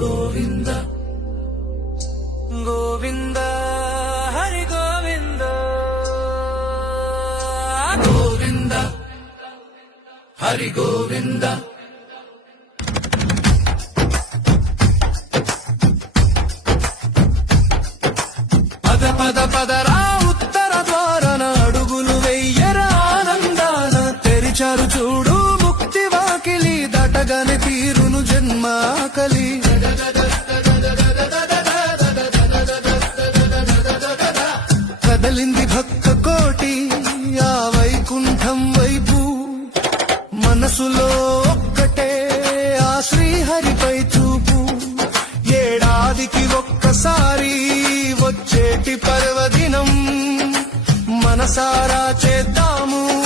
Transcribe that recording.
గోవింద గోవింద హరి గోవింద గోవింద హరి గోవింద పద పద పదరా ఉత్తర ద్వారన అడుగులు వెయ్యరా ఆనందాన తెరిచారు చూడు ముక్తి వాకిలి దటగని తీరును జన్మాకలి కదలింది భక్త కోటి ఆ వైకుంఠం వైపు మనసులో ఒక్కటే ఆ శ్రీహరిపై చూపు ఏడాదికి ఒక్కసారి వచ్చేటి పర్వదినం మనసారా చేద్దాము